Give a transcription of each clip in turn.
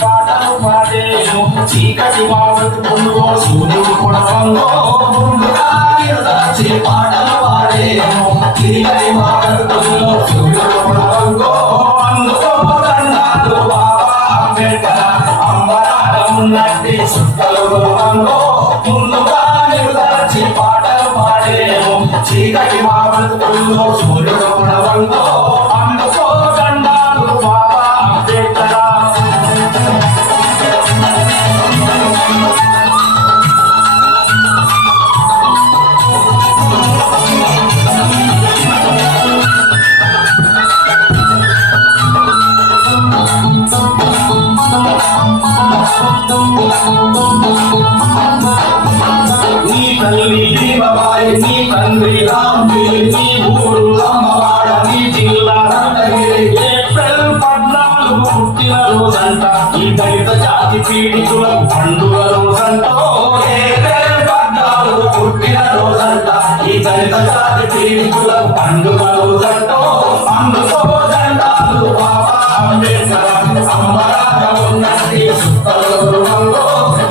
పాటలు పాడేను చీకటి మావతులు సూర్యుడు కొడవంగో పాటలు పాడేను చీకటి మావతులు సూర్యుడు కొడవంగో అందుకో దండాలు బాబా అంబేద్కర్ అంబరాగమున్నట్టి సుక్కలు కొడవంగో ముందుగా నిలచి పాటలు పాడేను చీకటి మావతులు సూర్యుడు కొడవంగో అందుకో దండాలు బాబా అంబేద్కర్ నీ తల్లి దీపబాయి నీ తండ్రి రాంగిరి నీ ఊరు అమ్మవాడ నీ జిల్లా రత్నగిరి ఏప్రిల్ 14 పుట్టిన రోజంట ఈ దళిత జాతి పీడితులకు పండుగ రోజంట ఏప్రిల్ 14 పుట్టిన రోజంట ఈ దళిత జాతి పీడితులకు పండుగ రోజంట అందుకో దండాలు బాబా అంబేద్కర్ అమ్మరాగా ఉన్నది సుత్తలు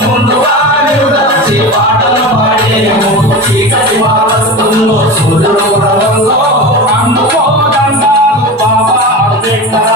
ముందుగా నిలచి పాటలు పాడేము చీకటి మావతుల్లో సూర్యుడు కొడవంగో అందుకో దండాలు బాబా అంబేద్కర్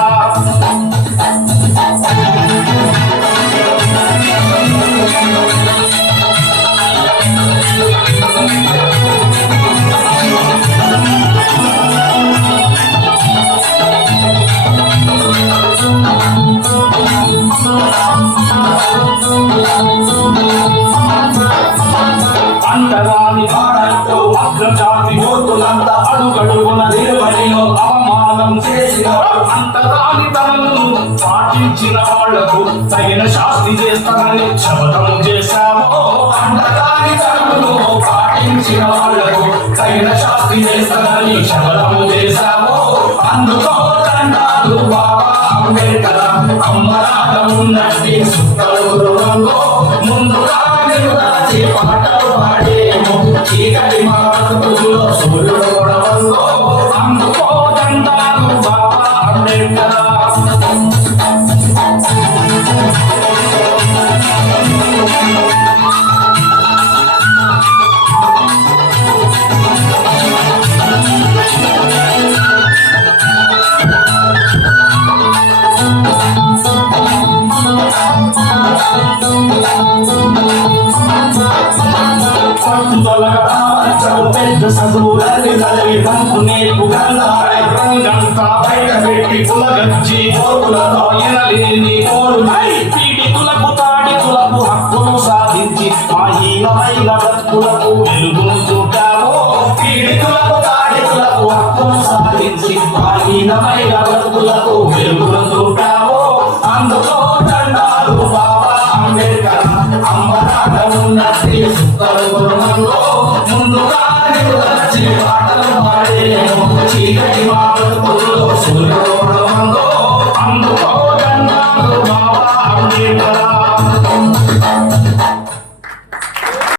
అంతరాని భారత్తో అగ్రజాతి ఓటులంతా అడుగడుగున నిలబడిలో అవమానం చేసిన అంతరాని తనను పాటించిన వాళ్లకు తగిన శాస్తి చేస్తానని శపథం చేశాము అంతరాని తనను పాటించిన వాళ్లకు తగిన శాస్తి చేస్తానని శపథం చేశాము అందుకో దండాలు బాబా అంబేద్కర్ అమ్మరాగా ఉన్నట్టి సుత్తలు ముందుగా నిలచి పాటలు పాడేము చీకటి మావతుల్లో సూర్యుడు కొడవంగో అందుకో దండాలు బాబా అంబేద్కర్ పెద్ద చదువులని చదివి తంతు నేర్పుగా రంగంతా బయట పెట్టి కులగచ్చి కోరులతో ఎనలేని కోరులై పీడితులకు తాడితులకు హక్కును సాధించి మాహీనమైన బ్రతుకులకు వెలుగును చూపాము పీడితులకు తాడితులకు హక్కును సాధించి మాహీనమైన బ్రతుకులకు వెలుగును చూపాము అందుకో దండాలు బాబా అంబేద్కర్ అమ్మరాగా ఉన్నట్టి సుత్తలు ముందుగా నిలచి పాటలు పాడేము చీకటి మావతుల్లో సూర్యుడు కొడవంగో